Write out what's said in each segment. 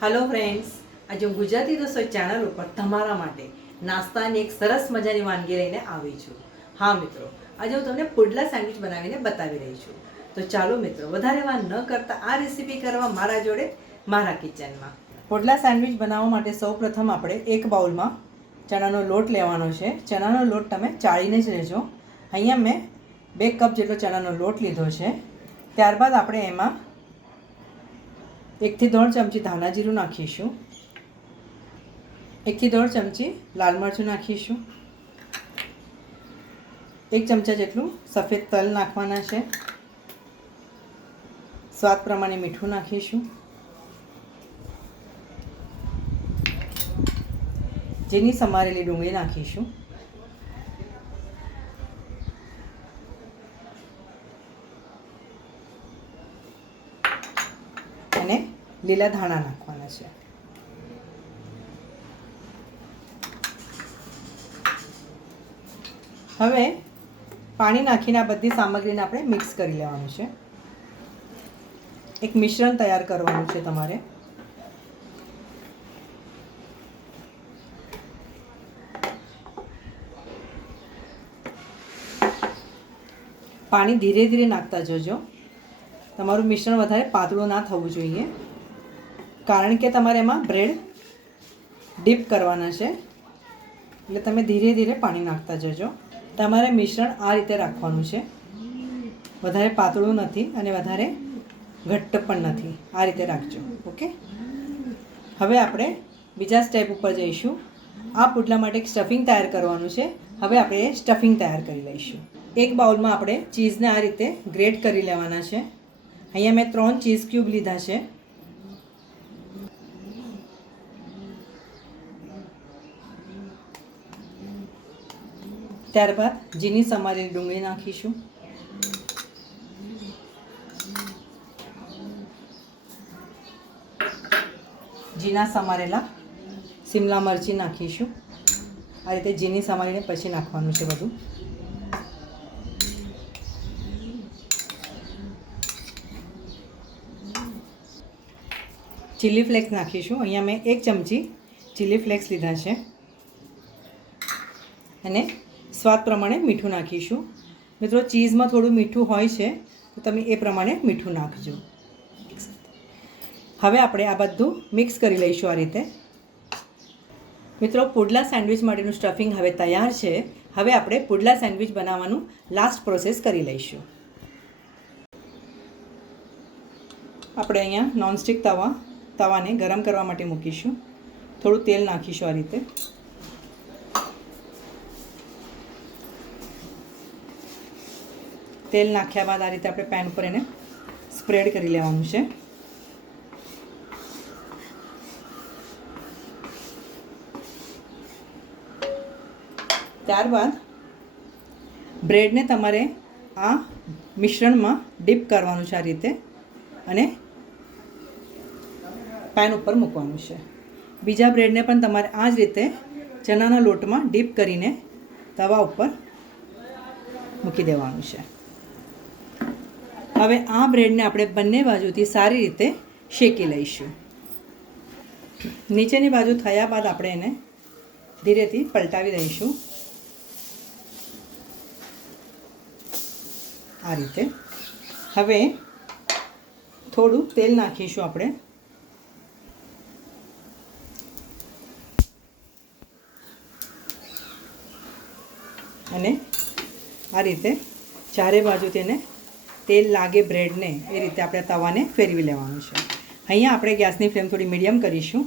Hello friends, आज હું ગુજરાતી રસોઈ ચેનલ ઉપર તમારા માટે નાસ્તાની એક સરસ મજાની વાનગી લઈને આવી છું। હા મિત્રો, આજે હું તમને પુડલા સેન્ડવિચ બનાવીને બતાવી રહી છું। તો ચાલો મિત્રો, વધારે વાર ન કરતા આ રેસીપી કરવા મારા જોડે મારા કિચનમાં। પુડલા સેન્ડવિચ બનાવવા માટે સૌપ્રથમ આપણે એક બાઉલમાં ચણાનો લોટ લેવાનો છે। ચણાનો લોટ તમે ચાળીને જ લેજો। અહીંયા મેં 2 કપ જેટલો ચણાનો લોટ લીધો છે। ત્યારબાદ આપણે એમાં 1 થી 1.5 ચમચી ધાણા જીરું નાખીશું। 1 થી 1.5 ચમચી લાલ મરચું નાખીશું। 1 ચમચા જેટલું સફેદ તલ નાખવાના છે। સ્વાદ પ્રમાણે મીઠું નાખીશું। ઝીણી સમારેલી ડુંગળી નાખીશું। અને લીલા ધાણા નાખવાના છે। હવે પાણી નાખીને આ બધી સામગ્રીને આપણે મિક્સ કરી લેવાનું છે। એક મિશ્રણ તૈયાર કરવાનું છે તમારે। પાણી ધીરે ધીરે નાખતા જજો। તમારું મિશ્રણ વધારે પાતળું ના થવું જોઈએ, કારણ કે તમારે એમાં બ્રેડ ડીપ કરવાના છે, એટલે તમે ધીરે ધીરે પાણી નાખતા જજો। તમારે મિશ્રણ આ રીતે રાખવાનું છે, વધારે પાતળું નથી અને વધારે ઘટ્ટ પણ નથી, આ રીતે રાખજો। ઓકે, હવે આપણે બીજા સ્ટેપ ઉપર જઈશું। આ પુડલા માટે એક સ્ટફિંગ તૈયાર કરવાનું છે। હવે આપણે એ સ્ટફિંગ તૈયાર કરી લઈશું। એક બાઉલમાં આપણે ચીઝને આ રીતે ગ્રેટ કરી લેવાના છે। અહીંયા મેં 3 ચીઝ ક્યુબ લીધા છે। ત્યારબાદ ઝીણી સમારેલી ડુંગળી નાખીશું। ઝીણા સમારેલા શિમલા મરચી નાખીશું। આ રીતે ઝીણી સમારીને પછી નાખવાનું છે બધું। ચીલી ફ્લેક્સ નાખીશું। અહીંયા મેં 1 ચમચી ચીલી ફ્લેક્સ લીધા છે। અને સ્વાદ પ્રમાણે મીઠું નાખીશું। મિત્રો, ચીઝમાં થોડું મીઠું હોય છે, તો તમે એ પ્રમાણે મીઠું નાખજો। હવે આપણે આ બધું મિક્સ કરી લઈશું આ રીતે। મિત્રો, પુડલા સેન્ડવિચ માટેનું સ્ટફિંગ હવે તૈયાર છે। હવે આપણે પુડલા સેન્ડવિચ બનાવવાનું લાસ્ટ પ્રોસેસ કરી લઈશું। આપણે અહીંયા નોનસ્ટિક તવાને ગરમ કરવા માટે મૂકીશું। થોડું તેલ નાખીશું આ રીતે। તેલ નાખ્યા બાદ આ રીતે આપણે પેન પર એને સ્પ્રેડ કરી લેવાનું છે। ત્યારબાદ બ્રેડને તમારે આ મિશ્રણમાં ડીપ કરવાનું છે આ રીતે, અને પેન ઉપર મૂકવાનું છે। બીજા બ્રેડને પણ તમારે આ જ રીતે ચણાના લોટમાં ડીપ કરીને તવા ઉપર મૂકી દેવાનું છે। હવે આ બ્રેડને આપણે બંને બાજુથી સારી રીતે શેકી લઈશું। નીચેની બાજુ થયા બાદ આપણે એને ધીરેથી પલટાવી દઈશું આ રીતે। હવે થોડું તેલ નાખીશું આપણે, અને આ રીતે ચારે બાજુ તેને તેલ લાગે બ્રેડને એ રીતે આપણે તવાને ફેરવી લેવાનું છે। અહીંયા આપણે ગેસની ફ્લેમ થોડી મીડિયમ કરીશું।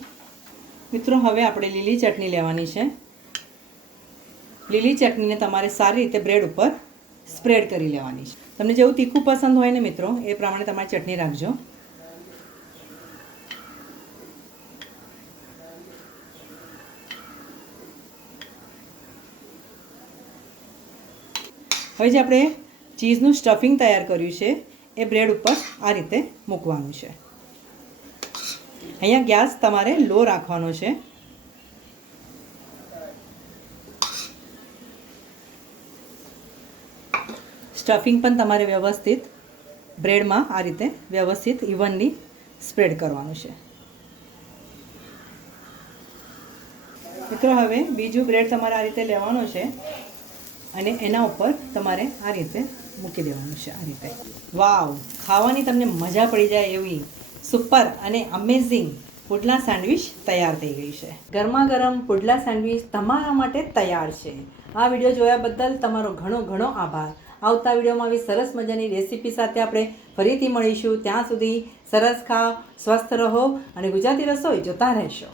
મિત્રો, હવે આપણે લીલી ચટણી લેવાની છે। લીલી ચટણીને તમારે સારી રીતે બ્રેડ ઉપર સ્પ્રેડ કરી લેવાની છે। તમને જેવું તીખું પસંદ હોય ને મિત્રો, એ પ્રમાણે તમારી ચટણી રાખજો। હવે જે આપણે ચીઝનું સ્ટફિંગ તૈયાર કર્યું છે એ બ્રેડ ઉપર આ રીતે મૂકવાનું છે। અહીંયા ગેસ તમારે લો રાખવાનો છે। સ્ટફિંગ પણ તમારે વ્યવસ્થિત બ્રેડમાં આ રીતે વ્યવસ્થિત ઇવનલી સ્પ્રેડ કરવાનું છે। મિત્રો હવે બીજું બ્રેડ તમારે આ રીતે લેવાનો છે અને એના ઉપર તમારે આ રીતે મૂકી દેવાનું છે, આ રીતે. વાવ, ખાવાની તમને મજા પડી જાય એવી સુપર અને અમેઝિંગ પુડલા સેન્ડવિચ તૈયાર થઈ ગઈ છે. ગરમા ગરમ પુડલા સેન્ડવિચ તમારા માટે તૈયાર છે. આ વિડીયો જોયા બદલ તમારો ઘણો ઘણો આભાર. આવતા વિડીયોમાં આવી સરસ મજાની રેસીપી સાથે આપણે ફરીથી મળીશું. ત્યાં સુધી સરસ ખાઓ, સ્વસ્થ રહો અને ગુજરાતી રસોઈ જોતા રહેશો.